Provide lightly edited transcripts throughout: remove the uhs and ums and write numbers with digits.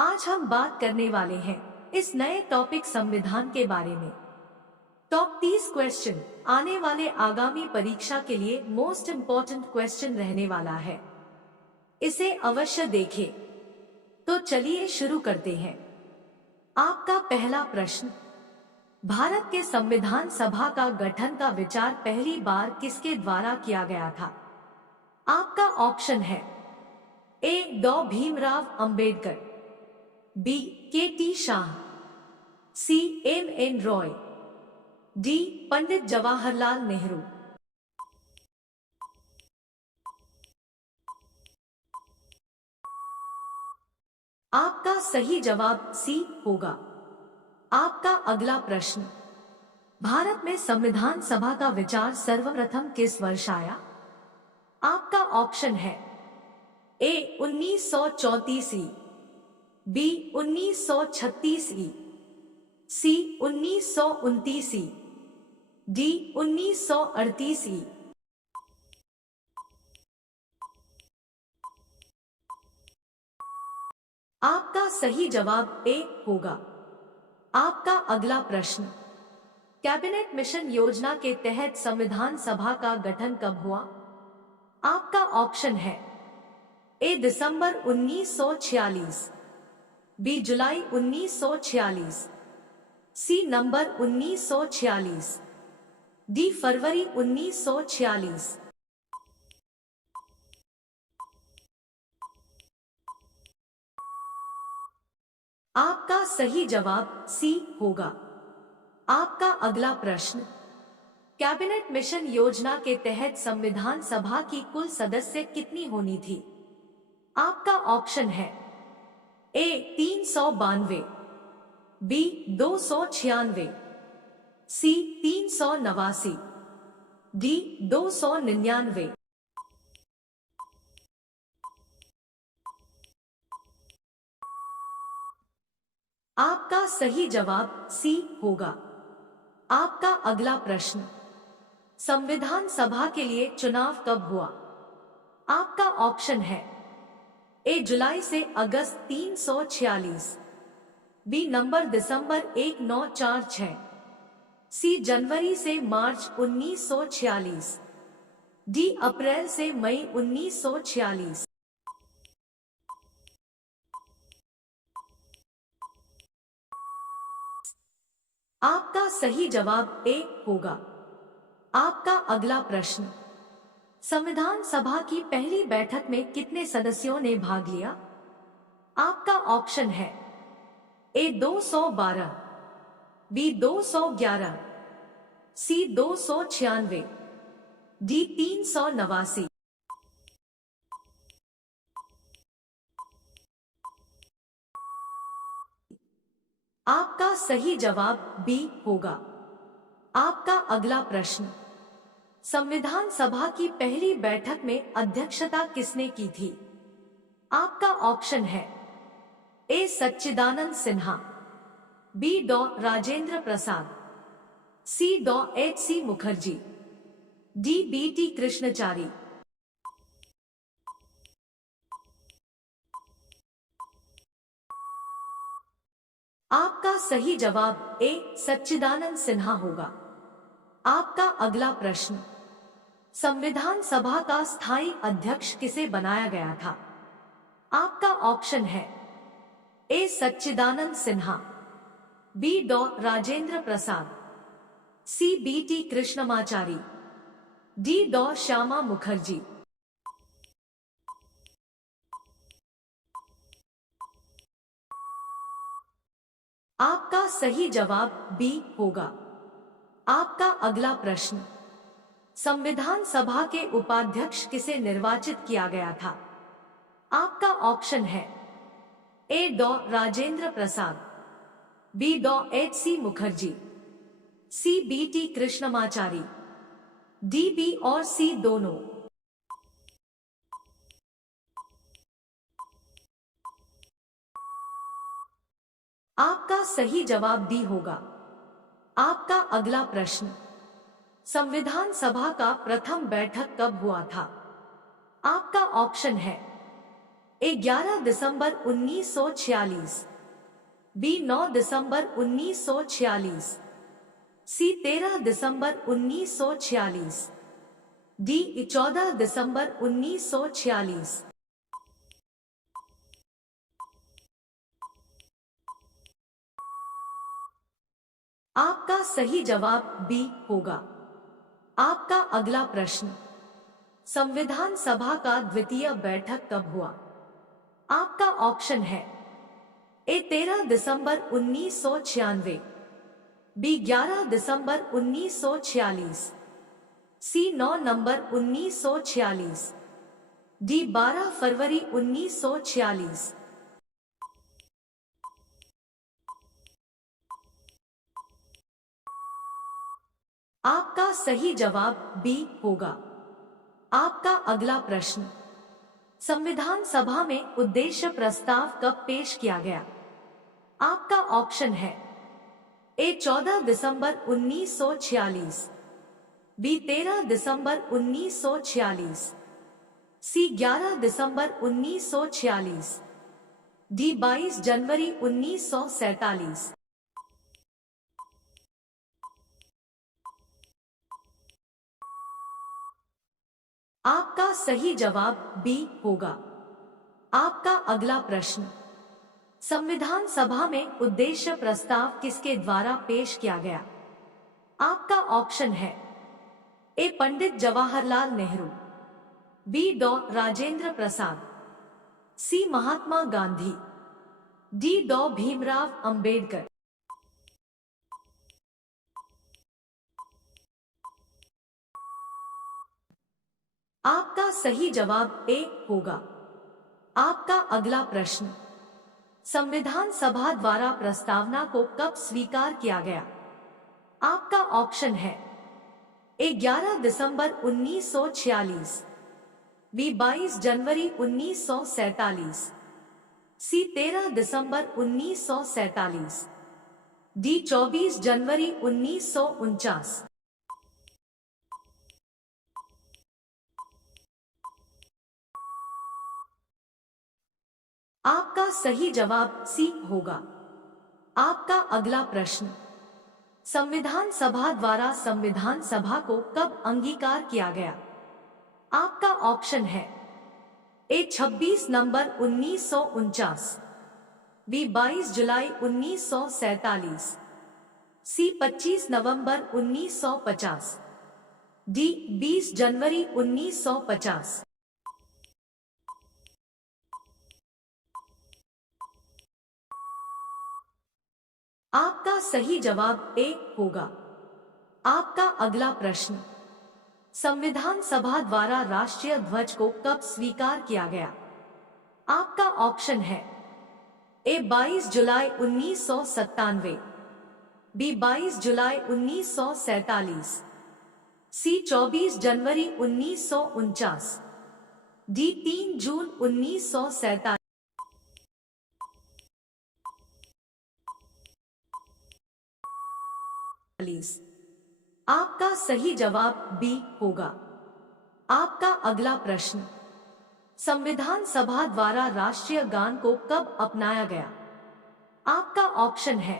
आज हम बात करने वाले हैं इस नए टॉपिक संविधान के बारे में। टॉप 30 क्वेश्चन आने वाले आगामी परीक्षा के लिए मोस्ट इम्पोर्टेंट क्वेश्चन रहने वाला है, इसे अवश्य देखें। तो चलिए शुरू करते हैं। आपका पहला प्रश्न, भारत के संविधान सभा का गठन का विचार पहली बार किसके द्वारा किया गया था? आपका ऑप्शन है ए. डॉ. भीमराव अंबेडकर, बी. के.टी. शाह, सी. एम.एन. रॉय, डी. पंडित जवाहरलाल नेहरू। आपका सही जवाब सी होगा। आपका अगला प्रश्न, भारत में संविधान सभा का विचार सर्वप्रथम किस वर्ष आया? आपका ऑप्शन है ए. 1934 ई, बी. 1936 ई, सी. 1929 ई, डी. 1938 ई। आपका सही जवाब ए होगा। आपका अगला प्रश्न, कैबिनेट मिशन योजना के तहत संविधान सभा का गठन कब हुआ? आपका ऑप्शन है ए. दिसंबर 1946, बी. जुलाई 1946, सी. नवंबर 1946, डी. फरवरी 1946। आपका सही जवाब सी होगा। आपका अगला प्रश्न, कैबिनेट मिशन योजना के तहत संविधान सभा की कुल सदस्य कितनी होनी थी? आपका ऑप्शन है ए. 392, बी. 296, सी. 389, डी. 299। आपका सही जवाब सी होगा। आपका अगला प्रश्न, संविधान सभा के लिए चुनाव कब हुआ? आपका ऑप्शन है ए. जुलाई से अगस्त 346, बी. नवंबर दिसंबर 1946, सी. जनवरी से मार्च 1946, डी. अप्रैल से मई 1946। आपका सही जवाब ए होगा। आपका अगला प्रश्न, संविधान सभा की पहली बैठक में कितने सदस्यों ने भाग लिया? आपका ऑप्शन है ए. 212, बी. 211, सी. 296, डी. 389। आपका सही जवाब बी होगा। आपका अगला प्रश्न, संविधान सभा की पहली बैठक में अध्यक्षता किसने की थी? आपका ऑप्शन है ए. सच्चिदानंद सिन्हा, बी. डॉ. राजेंद्र प्रसाद, सी. डॉ. H.C. मुखर्जी, डी. B.T. कृष्णचारी। आपका सही जवाब ए. सच्चिदानंद सिन्हा होगा। आपका अगला प्रश्न, संविधान सभा का स्थायी अध्यक्ष किसे बनाया गया था? आपका ऑप्शन है ए. सच्चिदानंद सिन्हा, बी. डॉ. राजेंद्र प्रसाद, सी. B.T. कृष्णमाचारी, डी. डॉ. श्यामा मुखर्जी। आपका सही जवाब बी होगा। आपका अगला प्रश्न, संविधान सभा के उपाध्यक्ष किसे निर्वाचित किया गया था? आपका ऑप्शन है ए. डॉ. राजेंद्र प्रसाद, बी. डॉ. H.C. मुखर्जी, सी. B.T. कृष्णमाचारी, डी. बी और सी दोनों। आपका सही जवाब डी होगा। आपका अगला प्रश्न, संविधान सभा का प्रथम बैठक कब हुआ था? आपका ऑप्शन है ए 11 दिसंबर 1946, बी 9 दिसंबर 1946, सी 13 दिसंबर 1946, डी 14 दिसंबर 1946। आपका सही जवाब बी होगा। आपका अगला प्रश्न, संविधान सभा का द्वितीय बैठक कब हुआ? आपका ऑप्शन है ए 13 दिसंबर 1996, बी 11 दिसंबर 1946, सी 9 नवंबर 1946, डी 12 फरवरी 1946। आपका सही जवाब बी होगा। आपका अगला प्रश्न, संविधान सभा में उद्देश्य प्रस्ताव कब पेश किया गया? आपका ऑप्शन है ए 14 दिसंबर 1946, बी 13 दिसंबर 1946, सी 11 दिसंबर 1946, डी 22 जनवरी 1947। आपका सही जवाब बी होगा। आपका अगला प्रश्न, संविधान सभा में उद्देश्य प्रस्ताव किसके द्वारा पेश किया गया? आपका ऑप्शन है ए पंडित जवाहरलाल नेहरू, बी डॉ राजेंद्र प्रसाद, सी महात्मा गांधी, डी डॉ भीमराव अंबेडकर। आपका सही जवाब ए होगा। आपका अगला प्रश्न, संविधान सभा द्वारा प्रस्तावना को कब स्वीकार किया गया? आपका ऑप्शन है ए 11 दिसंबर 1946, बी 22 जनवरी 1947, सी 13 दिसंबर 1947, डी 24 जनवरी 1949। आपका सही जवाब सी होगा। आपका अगला प्रश्न, संविधान सभा द्वारा संविधान सभा को कब अंगीकार किया गया? आपका ऑप्शन है ए 26 नवंबर 1949, बी 22 जुलाई 1947, सी 25 नवंबर 1950, डी 20 जनवरी 1950। आपका सही जवाब ए होगा। आपका अगला प्रश्न, संविधान सभा द्वारा राष्ट्रीय ध्वज को कब स्वीकार किया गया? आपका ऑप्शन है ए 22 जुलाई 1997, बी 22 जुलाई 1947, सी 24 जनवरी 1949, डी 3 जून 1947। आपका सही जवाब बी होगा। आपका अगला प्रश्न, संविधान सभा द्वारा राष्ट्रीय गान को कब अपनाया गया? आपका ऑप्शन है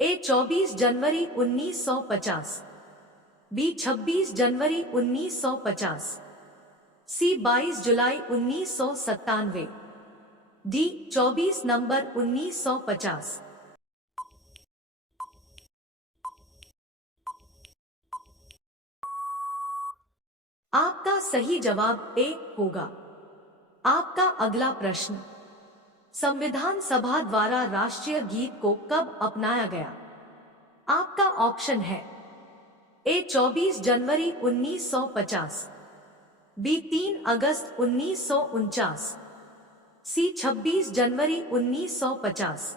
ए 24 जनवरी 1950, बी 26 जनवरी 1950, सी 22 जुलाई 1997, डी 24 नवंबर 1950। आपका सही जवाब ए होगा। आपका अगला प्रश्न, संविधान सभा द्वारा राष्ट्रीय गीत को कब अपनाया गया? आपका ऑप्शन है ए 24 जनवरी 1950, बी 3 अगस्त 1949, सी 26 जनवरी 1950,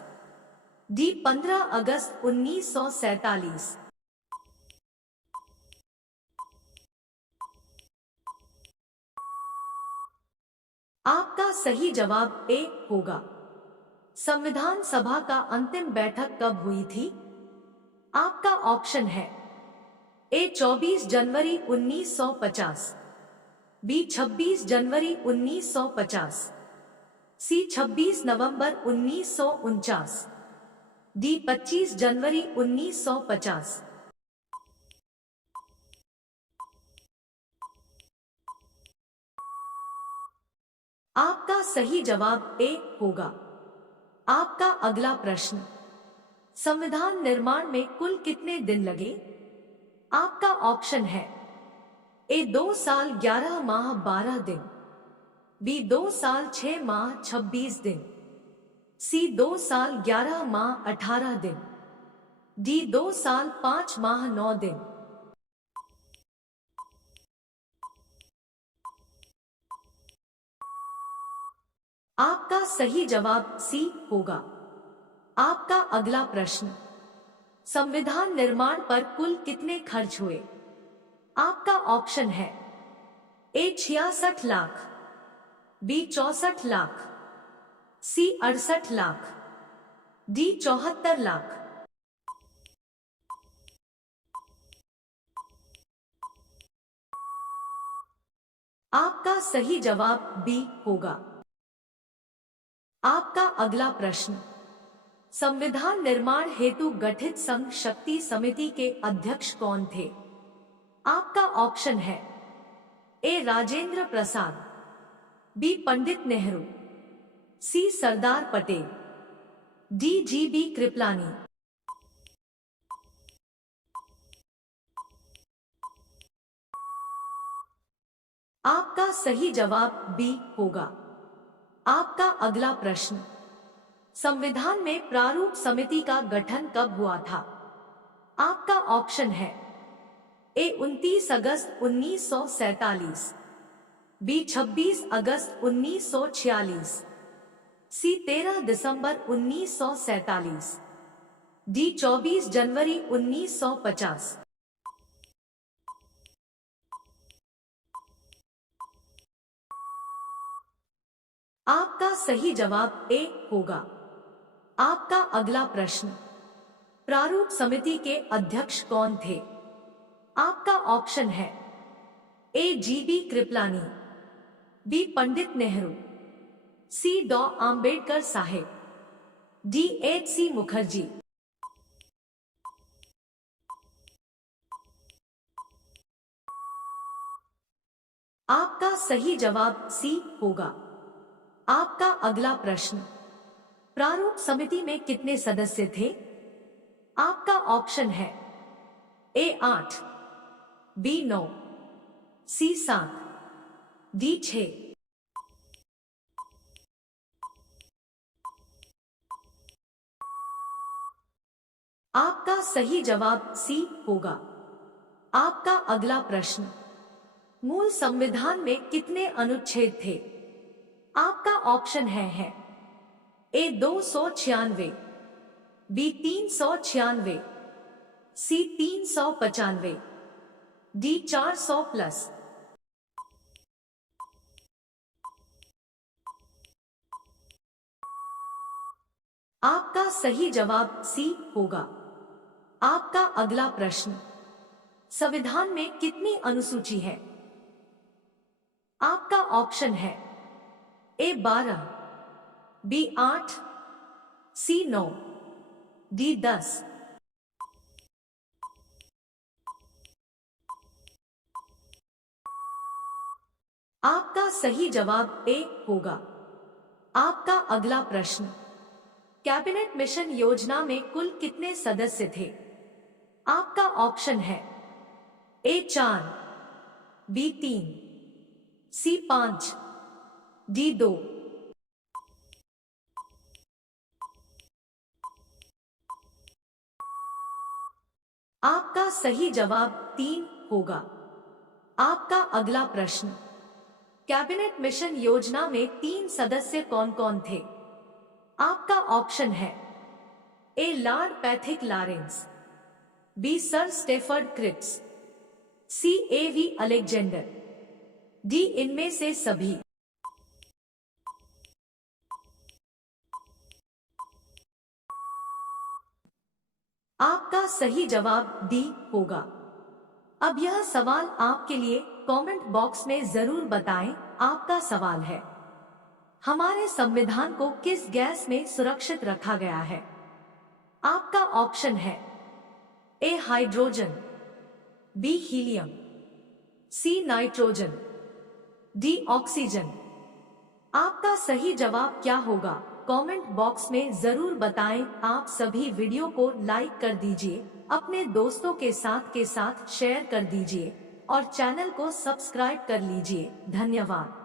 डी 15 अगस्त 1947। आपका सही जवाब ए होगा। संविधान सभा का अंतिम बैठक कब हुई थी? आपका ऑप्शन है ए 24 जनवरी 1950, बी 26 जनवरी 1950, सी 26 नवंबर 1949, डी 25 जनवरी 1950। आपका सही जवाब ए होगा। आपका अगला प्रश्न, संविधान निर्माण में कुल कितने दिन लगे? आपका ऑप्शन है ए 2 साल 11 माह 12 दिन, बी 2 साल 6 माह 26 दिन, सी 2 साल 11 माह 18 दिन, डी 2 साल 5 माह 9 दिन। आपका सही जवाब सी होगा। आपका अगला प्रश्न, संविधान निर्माण पर कुल कितने खर्च हुए? आपका ऑप्शन है ए 66 लाख, बी 64 लाख, सी 68 लाख, डी 74 लाख। आपका सही जवाब बी होगा। आपका अगला प्रश्न, संविधान निर्माण हेतु गठित संघ शक्ति समिति के अध्यक्ष कौन थे? आपका ऑप्शन है ए राजेंद्र प्रसाद, बी पंडित नेहरू, सी सरदार पटेल, डी जीबी कृपलानी। आपका सही जवाब बी होगा। आपका अगला प्रश्न, संविधान में प्रारूप समिति का गठन कब हुआ था? आपका ऑप्शन है ए 29 अगस्त 1947, बी 26 अगस्त 1946, सी 13 दिसंबर 1947, डी 24 जनवरी 1950। आपका सही जवाब ए होगा। आपका अगला प्रश्न, प्रारूप समिति के अध्यक्ष कौन थे? आपका ऑप्शन है ए जीबी कृपलानी, बी पंडित नेहरू, सी डॉ आंबेडकर साहेब, डी एच.सी. मुखर्जी। आपका सही जवाब सी होगा। आपका अगला प्रश्न, प्रारूप समिति में कितने सदस्य थे? आपका ऑप्शन है ए 8, बी 9, सी 7, डी 6। आपका सही जवाब सी होगा। आपका अगला प्रश्न, मूल संविधान में कितने अनुच्छेद थे? आपका ऑप्शन है ए 296, बी 396, सी 395, डी 400 प्लस। आपका सही जवाब सी होगा। आपका अगला प्रश्न, संविधान में कितनी अनुसूची है? आपका ऑप्शन है ए 12, बी 8, सी 9, डी 10। आपका सही जवाब ए होगा। आपका अगला प्रश्न, कैबिनेट मिशन योजना में कुल कितने सदस्य थे? आपका ऑप्शन है ए 4, बी 3, सी 5, डी 2। आपका सही जवाब 3 होगा। आपका अगला प्रश्न, कैबिनेट मिशन योजना में 3 सदस्य कौन कौन थे? आपका ऑप्शन है A lord Pethick Lawrence, B sir Stafford Cripps, C A V Alexander, D इनमें से सभी। आपका सही जवाब डी होगा। अब यह सवाल आपके लिए, कमेंट बॉक्स में जरूर बताएं आपका सवाल है। हमारे संविधान को किस गैस में सुरक्षित रखा गया है? आपका ऑप्शन है A hydrogen, B helium, C nitrogen, D oxygen. आपका सही जवाब क्या होगा? कमेंट बॉक्स में जरूर बताएं। आप सभी वीडियो को लाइक कर दीजिए, अपने दोस्तों के साथ शेयर कर दीजिए और चैनल को सब्सक्राइब कर लीजिए। धन्यवाद।